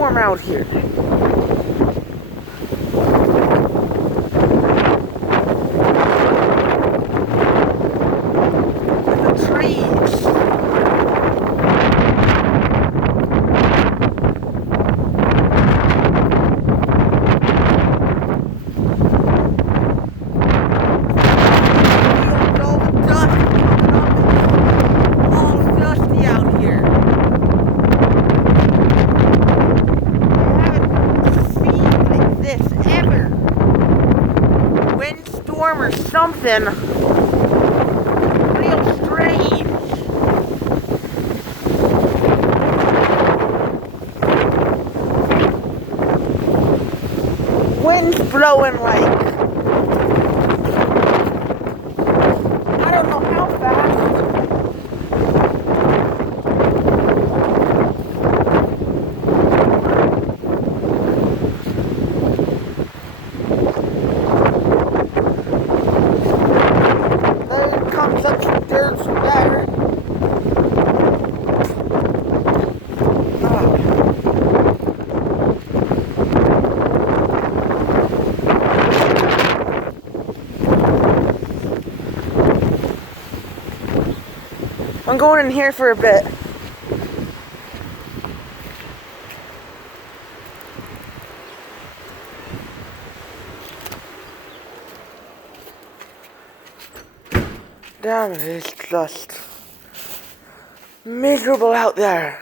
windstorm out here. The trees. All the dust coming up. It's all dusty out here. This ever. Windstorm or something real strange. Wind's blowing like I don't know how fast. Comes up some dirt from there. I'm going in here for a bit. Damn, it is just miserable out there.